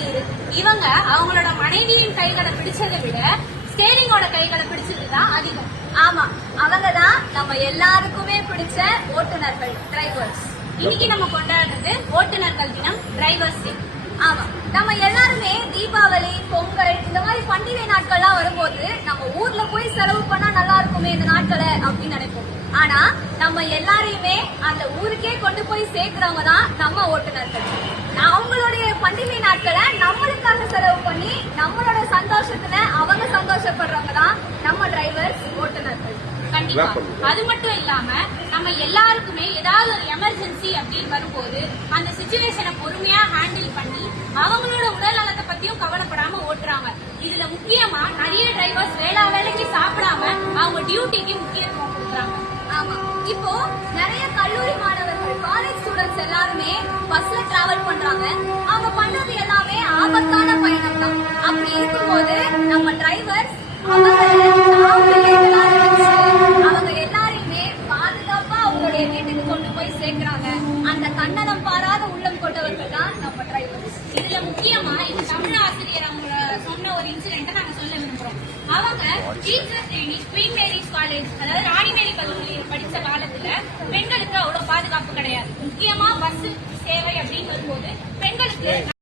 கண்ணீர். இவங்க அவங்களோட மனைவியின் கைகளை பிடிச்சதை விட ஸ்டேரிங்கோட கைகளை பிடிச்சதுதான் அதிகம். ஆமா, அவங்கதான் நம்ம எல்லாருக்குமே பிடிச்ச ஓட்டுநர்கள், டிரைவர்ஸ். இன்னைக்கு நம்ம கொண்டாடுறது ஓட்டுநர்கள் தினம், டிரைவர்ஸ் டே. ஆமா, நம்ம எல்லாருமே தீபாவளி, பொங்கல் இந்த மாதிரி பண்டிகை நாட்கள்லாம் வரும்போது நம்ம ஊர்ல போய் செலவு பண்ணா நல்லா இருக்குமே இந்த நாட்களை அப்படின்னு நினைப்போம். ஆனா நம்ம எல்லாரையுமே அந்த ஊருக்கே கொண்டு போய் சேர்க்கிறவங்க தான் நம்ம ஓட்டுநர்கள். அவங்களுடைய பண்டிகை நாட்களை நம்மளுக்காக செலவு பண்ணி நம்மளோட சந்தோஷத்துல அவங்க சந்தோஷப்படுறவங்க தான் நம்ம டிரைவர்ஸ், ஓட்டுநர்கள். கண்டிப்பா. அது மட்டும் இல்லாம நம்ம எல்லாருக்குமே ஏதாவது ஒரு எமர்ஜென்சி அப்படின்னு வரும்போது அந்த சிச்சுவேஷனை பொறுமையா ஹேண்டில் பண்ணி அவங்களோட உடல் நலத்தை பத்தியும் கவலைப்படாம ஓட்டுறாங்க. இதுல முக்கியமா நிறைய டிரைவர்ஸ் வேலைக்கு சாப்பிடாம அவங்க டியூட்டிக்கு முக்கியத்துவம் கொடுக்குறாங்க. ஆமா, இப்போ நிறைய கல்லூரி மாணவர்கள், காலேஜ் ஸ்டூடெண்ட்ஸ் எல்லாருமே பஸ்ல டிராவல் பண்றாங்க. அவங்க பண்றது எல்லாமே ஆபத்தான பயணம் தான். அப்படி இருக்கும்போது நம்ம டிரைவர்ஸ் அவங்க எல்லாரையுமே பாதுகாப்பா அவங்களுடைய வீட்டுக்கு கொண்டு போய் சேர்க்கிறாங்க. அந்த கண்ணனம் பாராத உள்ளம் கொண்டவர்கள் தான் நம்ம டிரைவர்ஸ். இதுல முக்கியமா இந்த தமிழ் ஆசிரியர் அவங்க சொன்ன ஒரு இன்சிடென்ட் நாங்க சொல்ல விரும்புறோம். அவங்க teacher training Queen Mary's college, அதாவது ராணிமேரி கல்லூரியில் படிச்ச காலத்துல பெண்களுக்கு அவ்வளவு பாதுகாப்பு கிடையாது. முக்கியமா பஸ் சேவை அப்படின்னு வரும்போது பெண்களுக்கு